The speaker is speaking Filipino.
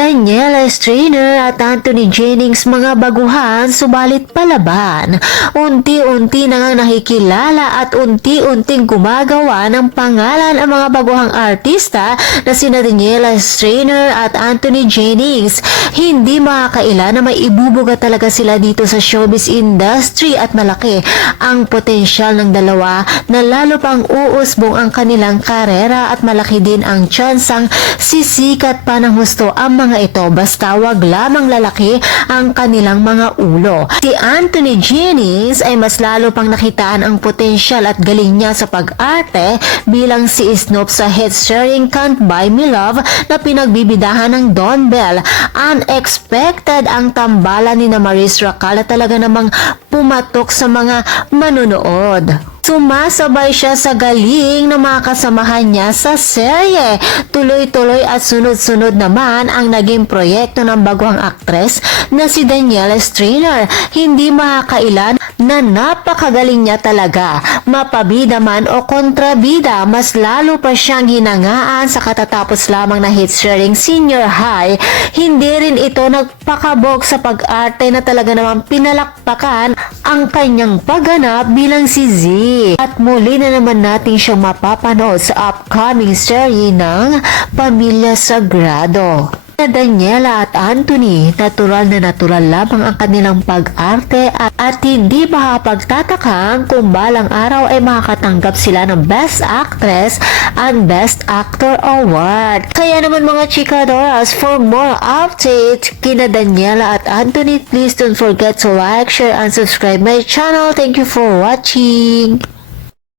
Daniela Estriner at Anthony Jennings mga baguhan subalit palaban. Unti-unti na nga nakikilala at unti-unting gumagawa ng pangalan ang mga baguhang artista na sina Daniela Estriner at Anthony Jennings. Hindi makakaila na may ibubuga talaga sila dito sa showbiz industry at malaki ang potensyal ng dalawa na lalo pang uusbong ang kanilang karera at malaki din ang tsansang sisikat pa ng husto ang mga ito basta wag lamang lalaki ang kanilang mga ulo. Si Anthony Jennings ay mas lalo pang nakitaan ang potensyal at galing niya sa pag-arte bilang si Snoop sa hit sharing Can't Buy Me Love na pinagbibidahan ng Don Bell. Unexpected ang tambalan ni na Maris Racal na talaga namang pumatok sa mga manunood. Sumasabay siya sa galing ng mga kasamahan niya sa serye. Tuloy-tuloy at sunod-sunod naman ang naging proyekto ng baguhang aktres na si Daniela Estriner. Hindi makakailan na napakagaling niya talaga. Mapabida man o kontrabida, mas lalo pa siyang hinangaan sa katatapos lamang na hit sharing Senior High. Hindi rin ito nagpakabog sa pag-arte na talaga namang pinalakpakan ang kanyang pagganap bilang si Z. At muli na naman natin siyang mapapanood sa upcoming serye ng Pamilya Sagrado. Daniela at Anthony, natural na natural lamang ang kanilang pag-arte at hindi makapagtatakang kung balang araw ay makakatanggap sila ng Best Actress and Best Actor Award. Kaya naman mga chikadoras, for more updates kina Daniela at Anthony, please don't forget to like, share, and subscribe my channel. Thank you for watching.